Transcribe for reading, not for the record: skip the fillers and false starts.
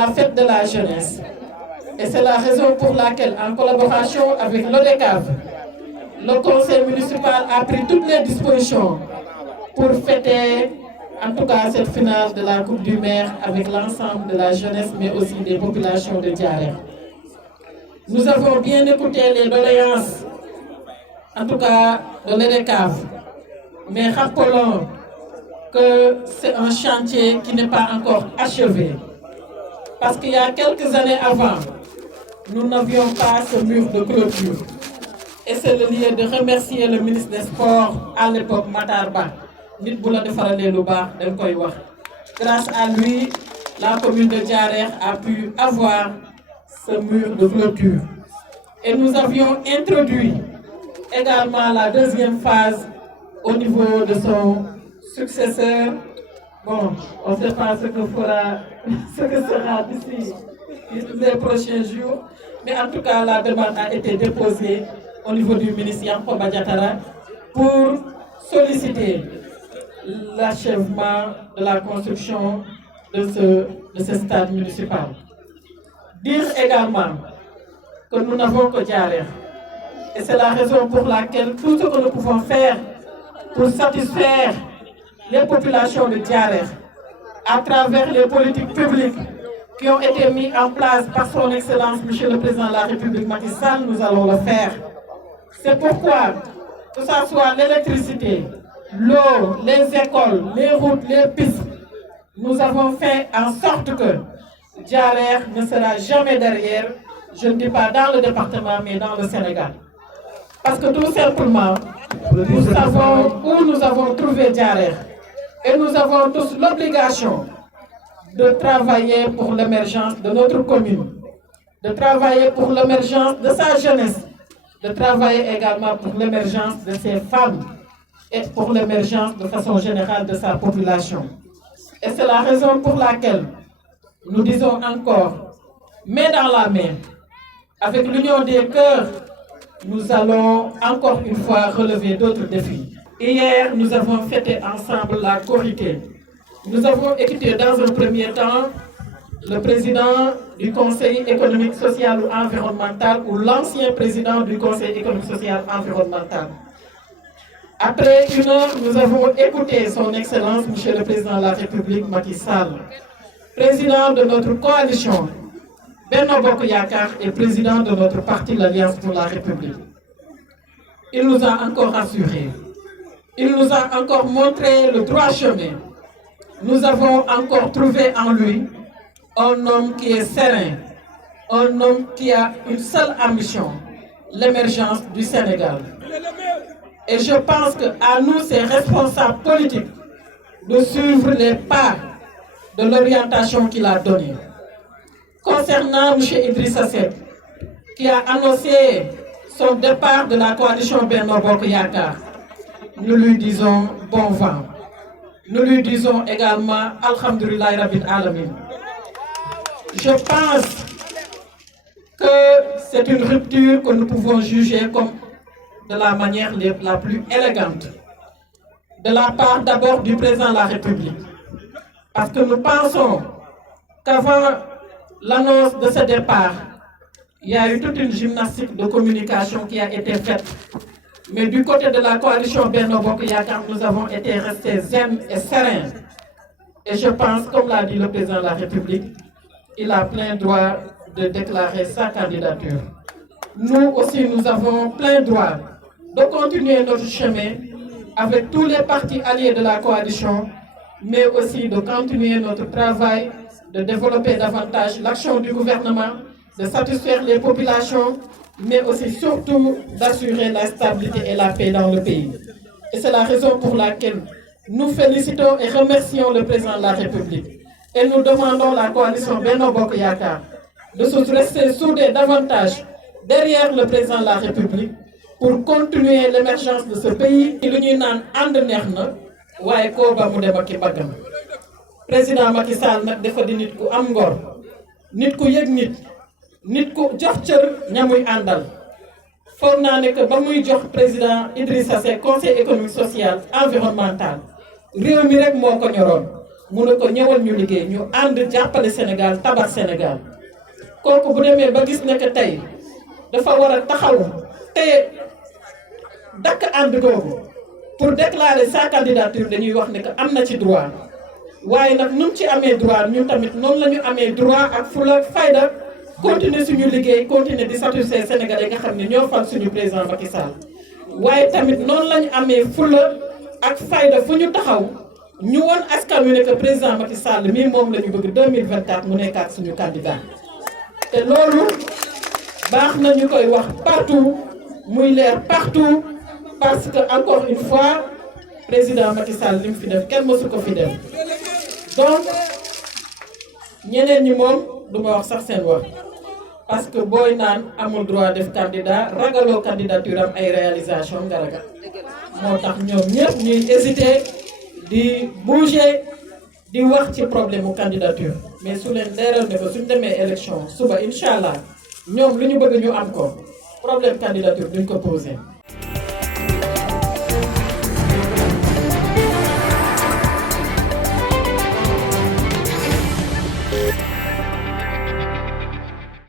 la fête de la jeunesse. Et c'est la raison pour laquelle, en collaboration avec l'ODECAV, le conseil municipal a pris toutes les dispositions pour fêter, en tout cas, cette finale de la Coupe du Maire avec l'ensemble de la jeunesse, mais aussi des populations de Diarère. Nous avons bien écouté les doléances, en tout cas, de l'ODECAV, mais rappelons que c'est un chantier qui n'est pas encore achevé. Parce qu'il y a quelques années avant, nous n'avions pas ce mur de clôture. Et c'est le lieu de remercier le ministre des Sports à l'époque, Matar Ba. Grâce à lui, la commune de Diarère a pu avoir ce mur de clôture. Et nous avions introduit également la deuxième phase au niveau de son successeur. Bon, on ne sait pas ce que sera d'ici les prochains jours, mais en tout cas, la demande a été déposée au niveau du ministre Yankhoba Diattara pour solliciter l'achèvement de la construction de ce stade municipal. Dire également que nous n'avons que Diarère. Et c'est la raison pour laquelle tout ce que nous pouvons faire pour satisfaire les populations de Diarère à travers les politiques publiques qui ont été mises en place par son Excellence, Monsieur le Président de la République Macky Sall, nous allons le faire. C'est pourquoi, que ce soit l'électricité, l'eau, les écoles, les routes, les pistes, nous avons fait en sorte que Diarère ne sera jamais derrière, je ne dis pas dans le département, mais dans le Sénégal. Parce que tout simplement, nous savons où nous avons trouvé Diarère. Et nous avons tous l'obligation de travailler pour l'émergence de notre commune, de travailler pour l'émergence de sa jeunesse, de travailler également pour l'émergence de ses femmes et pour l'émergence de façon générale de sa population. Et c'est la raison pour laquelle nous disons encore, main dans la main, avec l'union des cœurs, nous allons encore une fois relever d'autres défis. Hier, nous avons fêté ensemble la Korité. Nous avons écouté dans un premier temps le président du Conseil économique, social et environnemental ou l'ancien président du Conseil économique, social et environnemental. Après une heure, nous avons écouté son Excellence, Monsieur le Président de la République, Macky Sall, président de notre coalition, Benno Bokk Yakaar, et président de notre parti, l'Alliance pour la République. Il nous a encore rassurés. Il nous a encore montré le droit chemin. Nous avons encore trouvé en lui un homme qui est serein, un homme qui a une seule ambition, l'émergence du Sénégal. Et je pense qu'à nous, ces responsables politiques, de suivre les pas de l'orientation qu'il a donnée. Concernant M. Idrissa Seck, qui a annoncé son départ de la coalition Benno Bokk Yakaar, nous lui disons bon vent. Nous lui disons également Alhamdulillah Rabbil Alamin. Je pense que c'est une rupture que nous pouvons juger comme de la manière la plus élégante. De la part d'abord du président de la République. Parce que nous pensons qu'avant l'annonce de ce départ, il y a eu toute une gymnastique de communication qui a été faite. Mais du côté de la coalition Benno Bokk Yakaar, nous avons été restés zen et sereins. Et je pense, comme l'a dit le président de la République, il a plein droit de déclarer sa candidature. Nous aussi, nous avons plein droit de continuer notre chemin avec tous les partis alliés de la coalition, mais aussi de continuer notre travail, de développer davantage l'action du gouvernement, de satisfaire les populations, mais aussi surtout d'assurer la stabilité et la paix dans le pays. Et c'est la raison pour laquelle nous félicitons et remercions le président de la République. Et nous demandons à la coalition Benno Bokk Yakaar de se rester soudés davantage derrière le président de la République pour continuer l'émergence de ce pays. Lu ñuy naan ànd neex na waaye koo ba mu dem ak i mbaggam. Président Macky Sall nag dafa di nit ku am ngor, nit ku yëg nit ku jox cër ñamuy àndal. Foog naa ne que ba muy jox président Idrissa Seck conseil économique social environnemental réew mi rek moo ko ñoroon mu ne ko ñëwal ñu liggéey ñu ànd jàppale Sénégal tabax Sénégal kooku bu demee ba gis ne que tey dafa war a taxaw te dakk ànd googu pour déclarer sa candidature dañuy wax ne que am na ci droit waaye nag nu mu ci amee droit ñun tamit noonu la ñu amee droit ak fula fayda continuer suñu liggéey continuer di satisfaire Sénégalais nga xam ne ñoo fal suñu président Macky Sall waaye tamit noonu la ñu amee fula ak fayda fu ñu taxaw ñu woon askan wi ne que président Macky Sall mii moom la ñu bëgg 2024 mu nekkaat suñu candidat te loolu baax na ñu koy wax partout muy leer partout parce que encore une fois président Macky Sall li mu fi def kenn mësu ko fi def donc ñeneen ñi moom du ma wax sax seen wax parce que booy naan amul droit def candidat ragaloo candidature am ay réalisation nga ragal moo tax ñoom ñëpp ñuy hésiter di bouger di wax ci problème mu candidature mais su leen leeral ne ko suñ demee élection suba incha allah ñoom lu ñu bëgg ñu am ko problème candidature duñ ko poser.